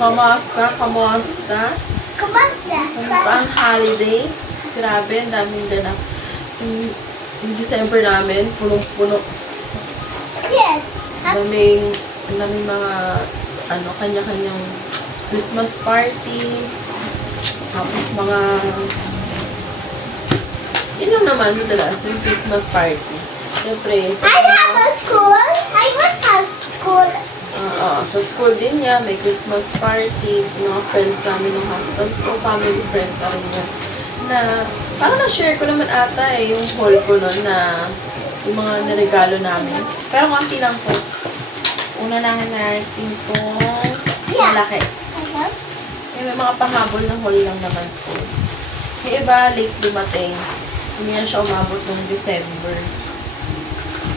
Kamusta? Kamusta? Kamusta? Kamusta ang holiday? Grabe, ang daming ganap. Yung December namin, punong-puno. Yes. Daming mga, kanya-kanyang Christmas party. Tapos mga, yun lang naman, madalas, yung Christmas party. Siyempre, sa I have a school. I was at school. sa school din niya, may Christmas party. Sa mga friends namin ng husband ko, family friend pa rin niya. Na, parang na-share ko naman ata yung haul ko nun na yung mga niregalo namin. Pero konti lang po. Una lang natin itong malaki. May mga pahabol na haul lang naman po. Yung iba, late dumating. Hindi na siya umabot ng December.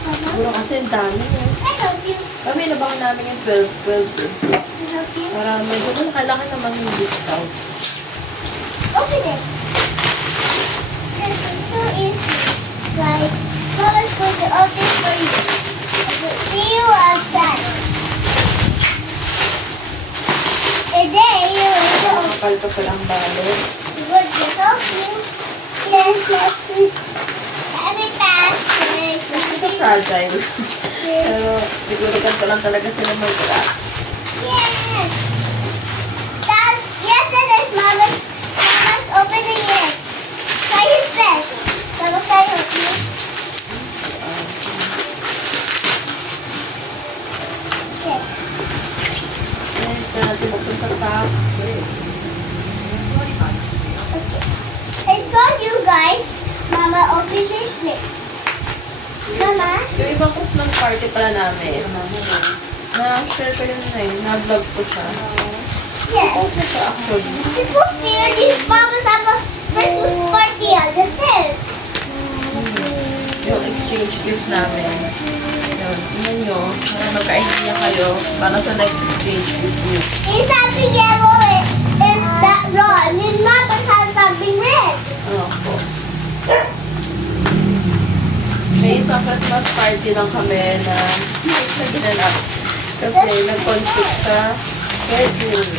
Siguro kasi ang dami eh. I help you. Kami nabangan namin yung 12. I help you. Para medyo malaki naman yung discount. Open it. This is so easy. Guys, Mama's going to open for you. See you outside. Today you will go. Kapal ka pala ang balot. Would you help you? Yes, yes. Very fast. Ito fragile. Pero siguro ganito lang talaga sila mag-crack. Yes. Yes, it is, Mama. Mama's opening it. Try his best. Mama, can I help you? Okay. Kaya natin buksan sa top. Okay. I saw you guys. Mama, open this plate. Mama? Yung ibang Christmas party pala namin. Na-share ko yun na yun. Na-vlog ko siya. Yes. Also siya actually. People see these Mama's have a Christmas party at the sense. Yung exchange gift namin. Yun. Tingnan nyo. Para magka-idea kayo para sa next exchange gift niyo. Is something yellow? Is that raw? And then Mama's has something red. Ano po? May isang Christmas party lang kami na ginanap. Kasi nag-conflict sa schedule.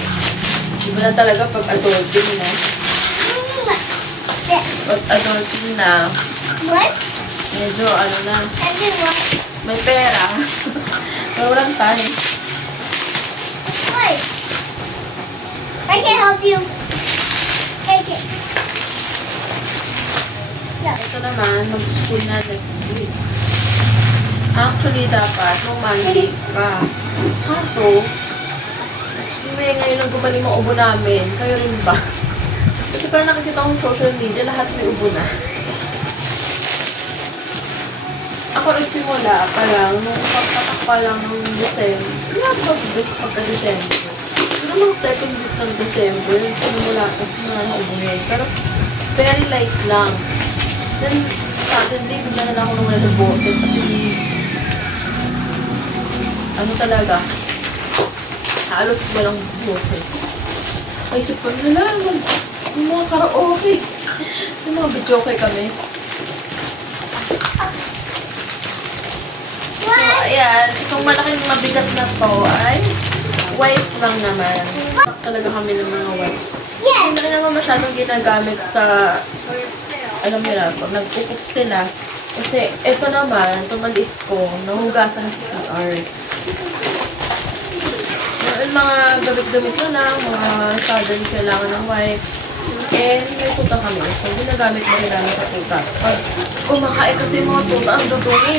Iba na talaga pag adulting na. Yes. Pag adulting na, What? medyo na, Everyone. may pera. Pero walang time. Wait. I can help you. Okay. Ito naman, mag-school na next week. Actually, dapat, nung Monday pa. Kaso, may ngayon nang gumaling mga ubo namin. Kayo rin ba? Kasi parang nakikita ko sa social media, lahat may ubo na. Ako nagsimula pa lang, nung pagpatak pa lang ng December. Mag-best pagka-December. Ito namang second week ng December, simula ng ubo ngayon. Pero, very light lang. Then, Saturday, bigla na lang ako naman ng boses kasi talaga, halos walang boses. Ay, isip ko, nalaman, yung mga karaoke. Yung mga videoke kami. So, ayan, itong malaking mabigat na to ay wipes lang naman. Talaga kami ng mga wipes. Yes. Hindi na naman masyadong ginagamit sa alam nila, pag nag-cook sila, kasi ito naman, ito maliit ko, nahugasan sa CR. Yung mga gamit-gamit na lang, mga sudden kailangan ng wipes, and may tuta kami. So, ginagamit mo rin namin sa tuta. Pag kumakain kasi yung mga tuta, ang dudungin.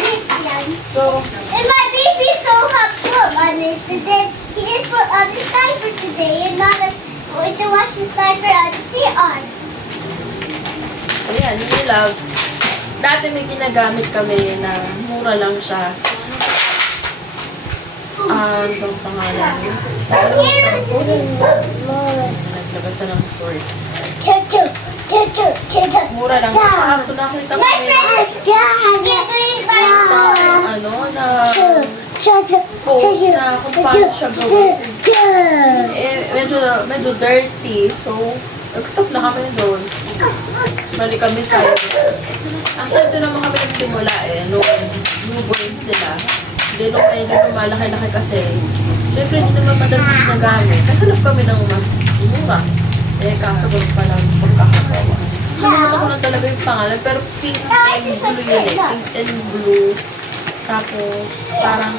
This one. So, And my baby so have put on it. He just put on his diaper today and Mama's going to wash his diaper on the CR. ayan, yung love. Dati may ginagamit kami na mura lang siya. Ano bang pangalan? Here is Naglabas na ng story. Choo-choo. Choo-choo. Choo-choo. Mura lang. Kaso nakita ko My may friend is doing dinosaur. na Choo-choo. post na kung paano siya gawin. Medyo dirty. So, nag-stop na kami doon. Mali kami sa actually, doon naman kami nagsimula nung newborn sila. Hindi nung medyo lumalaki-laki kasi, Siyempre, hindi naman madalas ginagamit. Naghanap kami ng mas mura. Eh, kaso ganun pa lang pagkakatawa. Nakalimutan ko na talaga yung pangalan, pero pink and blue yun eh. Pink and blue. Tapos, parang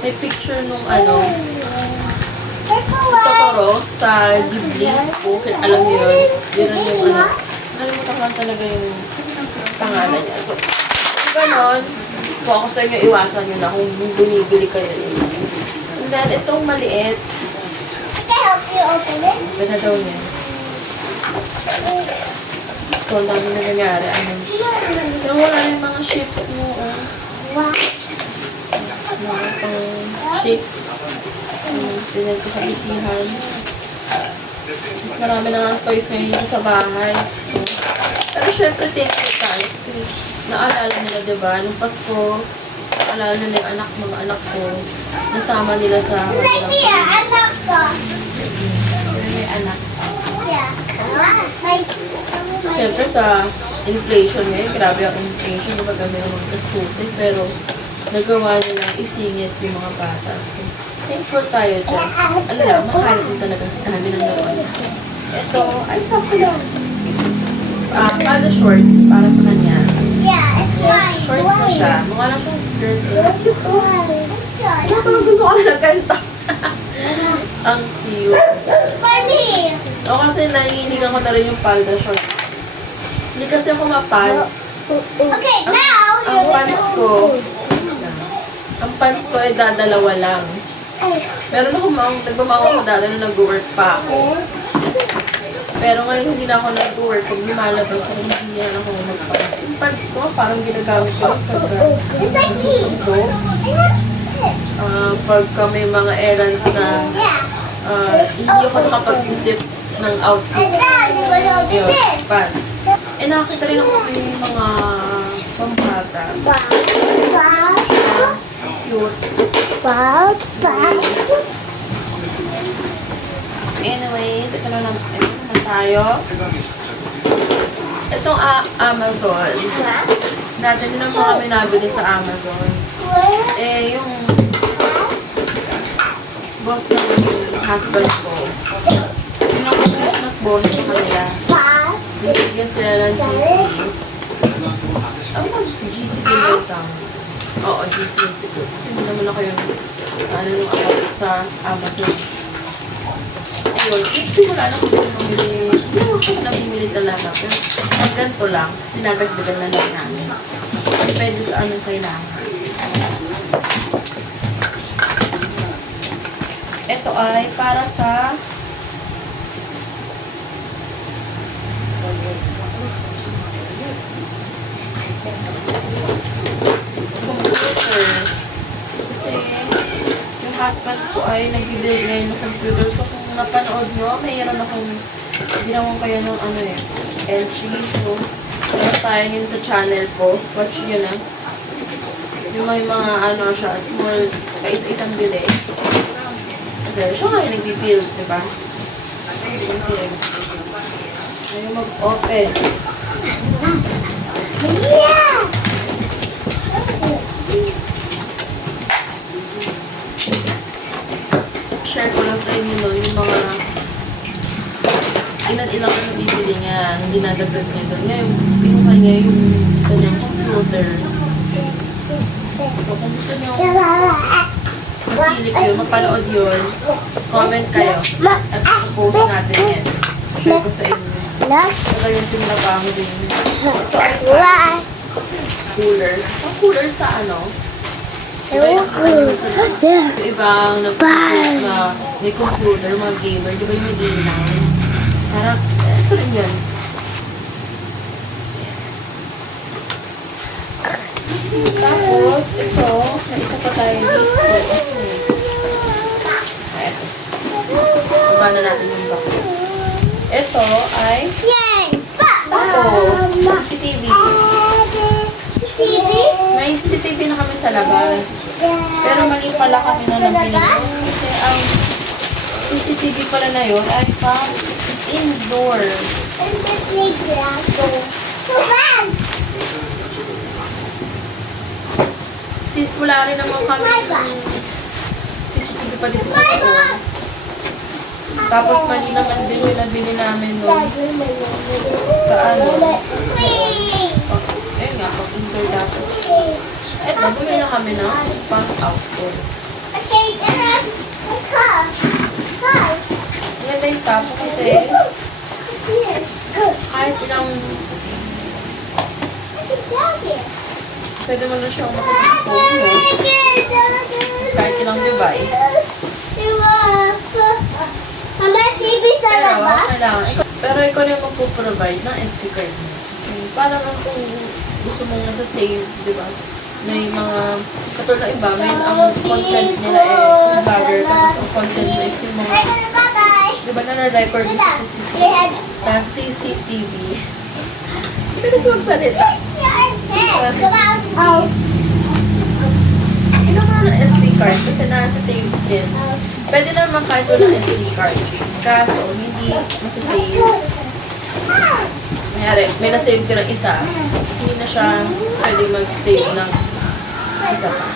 may picture nung ano, Totoro sa Ghibli. Okay, alam niyo yun. Yun ang yung ano. Nakalimutan ko lang talaga yung pangalan niya. So, kung ganon, kung ako sa inyo, iwasan nyo na kung bumibili kayo. And then, itong maliit, Can I help you open it? ganda daw niya. Ito, ang dami na nangyari. Ano? Pero wala yung mga ships mo. Wow. Mga pang ships. Pinag ko sa isihan. Mas marami na nga toys ngayon dito sa bahay. So, pero syempre, thank you tayo. Kasi naalala nila, diba? Nung Pasko, naalala nila yung mga anak ko. Nasama nila sa Like me, anak ko. may anak. Yeah. Like, Siyempre sa inflation ngayon, grabe ang inflation, diba kami ang magkastusin, pero nagawa nilang isingit yung mga bata. So, thankful tayo dyan. Ano lang, makalit din talaga dami ng laruan. Ito, ay sakto lang. Pala shorts para sa kanya. yeah, it's fine. Shorts na siya. Mukha lang siyang skirt. Cute oh. Good. Ano parang gusto ko na ganito. Ang cute. For me. O kasi nanginginingan ko na rin yung palda shorts. Hindi kasi ako mapants. Okay, now Ang pants ko, ang pants ko ay dadalawa lang. Meron ako nagmamawa ko dati na nag-work pa ako. Pero ngayon hindi na ako nag-work. Pag lumalabas ako, hindi na ako mag-pants. Yung pants ko, parang ginagamit ko pagka It's like me. susundo. Pagka may mga errands na Yeah. hindi ako nakapag-isip ng outfit. And now you will open Yun, this. pants. Eh, nakakita rin ako yung mga pambata. Wow. Wow. Cute. Wow. Wow. Anyways, ito na tayo. Itong Amazon. Dati din naman kami nabili sa Amazon. Eh, yung boss ng husband ko, yung ako Christmas bonus sa kanila, Wow. binigyan sila ng GC. Ano ba? GC din yung tama. Oo, GC din siguro. Kasi hindi naman ako yung nung account sa Amazon. Ayun, simula na kung pumili. Hindi ako kung namimili talaga. Pero ang ganito lang, sinadagdagan na lang namin. Depende sa anong kailangan. Ito ay para sa computer. Kasi yung husband ko ay nag-build ngayon ng computer. So kung napanood nyo, mayroon akong ginawa kayo ng ano eh, entry. So, meron tayo yun sa channel ko. Watch nyo na. Yung may mga ano siya, small, kaisa-isang delay. Kasi siya nga yung nag-build, diba? Yung sila. Ayaw mag-open. Yeah. Share ko lang sa inyo no, yung mga ilan-ilang na nabibili niya, hindi nadagdag niya doon. Ngayon, pinuha niya yung isa niyang computer. So, kung gusto niyo masilip yun, mapanood yun, comment kayo. At post natin yan. Share ko sa inyo. Saka yung tinabaho din. Ito ay cooler. Ang cooler sa ano? Diba yung ibang nag-post na may computer, mga gamer, di ba yung may game na? Parang, ito rin yan. Tapos, ito, may isa pa tayo dito. Ito. Paano natin yung box? Ito ay, Yay! CCTV. TV? May CCTV na kami sa labas. Pero mali pala kami na Sa nabili. labas? Kasi ang CCTV pala na yun ay pang indoor. And the playground. Two bags! Since wala rin naman kami CCTV pa dito sa taon. Tapos mali naman din yung nabili namin nun sa ano. Ayun nga, pag-indoor dapat. Eto, bumili na kami ng pang-outdoor. Okay, and a cup. Cup. Ang ganda yung top kasi Yes. kahit ilang, pwede mo na siyang makapag-phone. Tapos kahit ilang device. Mama, TV sa Pero, labas? kailangan. Pero ikaw na yung magpo-provide ng SD card mo. Kasi parang kung gusto mong nasa save, di ba? May mga, katulad ng iba, may ang content nila vlogger, tapos ang content mo is yung mga, di ba na-record mo sa CCTV. Pwede ko magsalita. Ino mo ng SD card kasi nasa save din. Pwede naman kahit walang SD card. Kaso, hindi masasave. Nangyari, may nasave ka ng isa, hindi na siya pwede mag-save ng isa pa.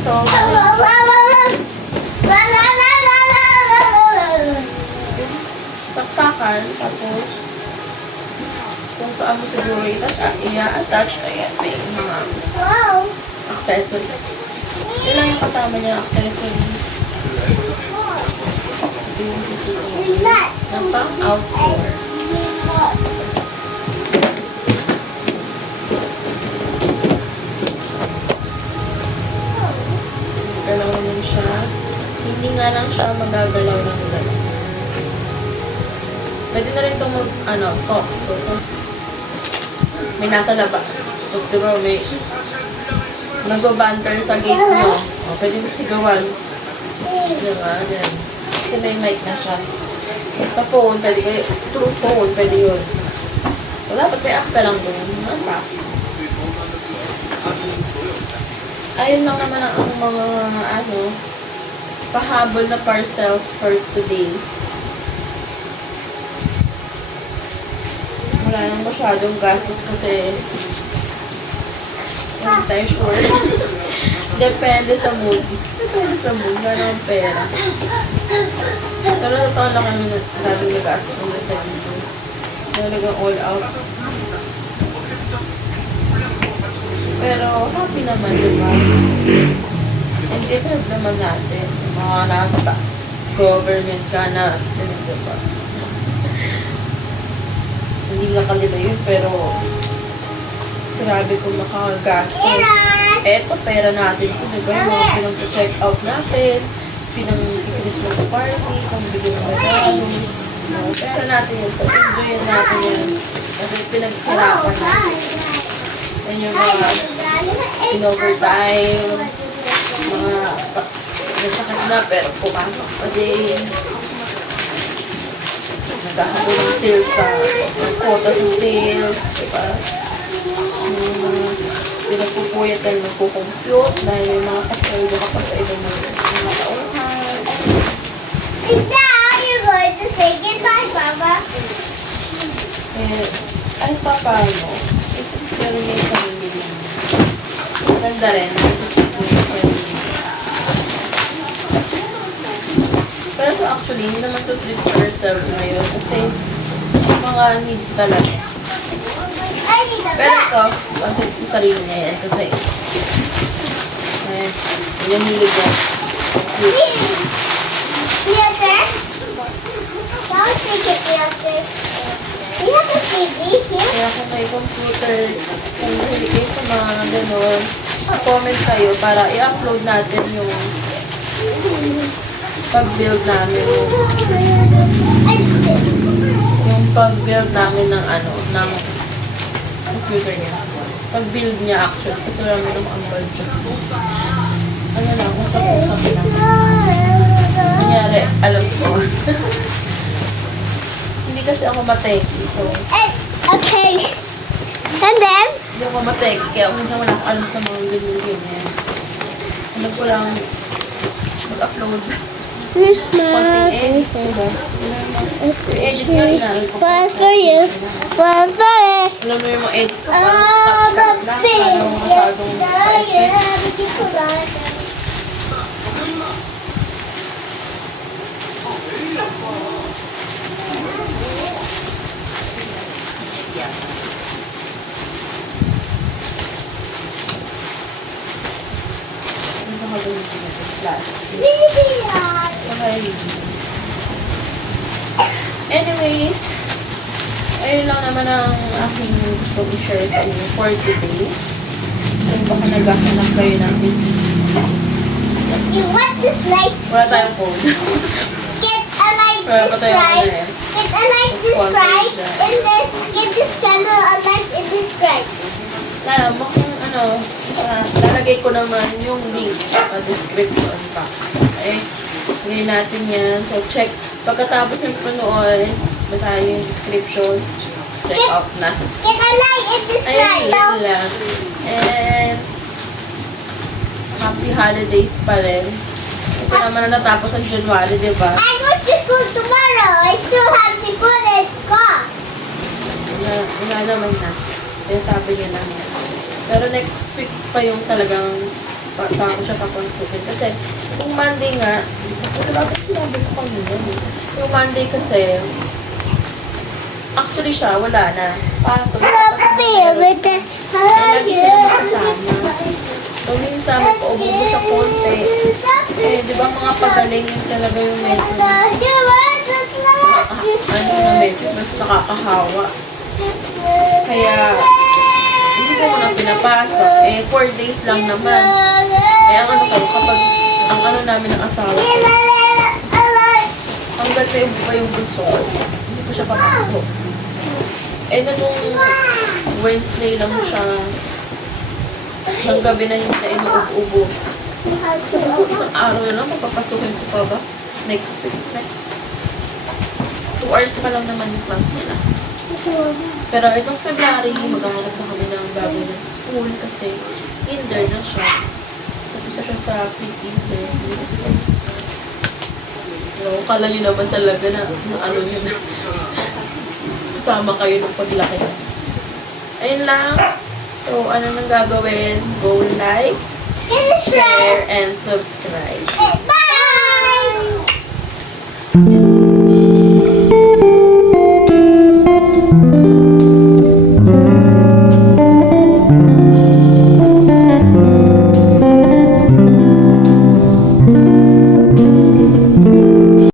Ito, saksakan, tapos kung saan mo siguro i-attach, ayan, may mga accessories. Yun lang yung kasama niya, accessories. Ito yung CCTV ng pang-outdoor. Galaw lang siya. Hindi nga lang siya magagalaw ng galaw. Pwede na rin itong talk. So, may nasa labas. Tapos diba, may nag-banter sa gate nyo. O, pwede mo sigawan. Diba, yan. Kasi may mic na siya. Sa phone, pwede kayo, through phone, pwede yun. So, dapat may app ka lang doon. Ano pa? Ayun lang naman ang mga, pahabol na parcels for today. Wala nang masyadong gastos kasi hindi tayo sure. Depende sa mood. Depende sa mood. Wala ng pera. Pero totoo lang kami daming nagastos ng nasa dito. Talagang all out. Pero happy naman, diba? And deserve naman natin. Mga nasa government ka na. Diba? Hindi nakalita yun, pero grabe kung makagastos. Eto, pera natin ito, diba? Yung mga pinang-check out natin, pinang-Christmas party, pang-bigyan ng regalo. Pera natin yun, so enjoyin natin yun. Kasi pinaghirapan natin. Yan yung mga in-overtime, mga nasakit na pero pumasok pa din. Nagkakaroon ng sales sa quota sa sales, diba? Pinagpupuyat tayo nagpo-compute dahil yung mga pasaydo ka pa sa ibang mga tauhan. Is that you're going to say goodbye, Mama? Ay, paano? Pero yung sarili lang. Ganda rin. Pero so actually, hindi naman to treat for ourselves ngayon kasi mga needs talaga. I need a Pero back. ito, content sa sarili niya yan kasi yung hilig niya. Theater? I'll take it, theater. Do you have a TV here? Kaya kung may computer, kung hilig kayo sa mga gano'n, comment kayo para i-upload natin yung pag-build namin yung pag-build namin ng ng computer niya. Pag-build niya actually. Kasi wala mo naman ang build niya. Ano lang, kung sa-usap lang. Nangyari, alam ko. Hindi kasi ako mateki, so Okay. And then? hindi ako mateki. Kaya minsan wala akong alam sa mga ganyan-ganyan. Alam ko lang mag-upload. Christmas. Konting edit. Edit nga inaral ko. One for you. One for me. Alam mo yung mga edit ko, Oh, parang the cut-cut lang. big. Parang masyadong anyways, ayun lang naman ang aking gusto i-share sa inyo for today. So, baka naghahanap kayo ng CCTV. You want this like? Wala tayong phone. Get a like, Wala pa tayong ano subscribe. eh. Get a like, subscribe, and then get this channel a like and subscribe. Kung lalagay ko naman yung link sa description box. Okay? Ngayon natin yan. So, check. Pagkatapos yung panoorin, basahin yung description. Check out na. Get a like and subscribe. Ayun, yun lang. And, happy holidays pa rin. Ito naman na natapos ang January, di ba? I go to school tomorrow. I still have sipon and cough. Wala naman na. Kaya sabi niya lang yan. Pero next week pa yung talagang saan ko siya pakonsultin. Kasi, yung Monday nga, bakit sinabi ko kanina? Yung Monday kasi, actually siya, wala na. Pasok. Favorite. Lagi sila nakasama. So, minsan, paubo mo siya konti. Eh, di ba mga pagaling yun talaga yung medyo, medyo mas nakakahawa. Kaya, hindi ko muna pinapasok. Eh, 4 days lang naman. Eh, ang ano ko, kapag, ang ano namin ng asawa ko, hanggat may ubo pa yung bunso ko, hindi ko siya papasok. Eh, na nung Wednesday lang siya, ng gabi na hindi na inuubo-ubo. Sabi ko, isang araw na lang, mapapasukin ko pa ba? Next week na. 2 hours pa lang naman yung class nila. Pero itong February, magkahanap na kami ng bago ng school kasi kinder na siya. Tapos na siya sa pre-kinder. So, kala nyo naman talaga na ano yun. Kasama kayo ng paglaki. Ayun lang. So, ano nang gagawin? Go like, share, and subscribe. Bye!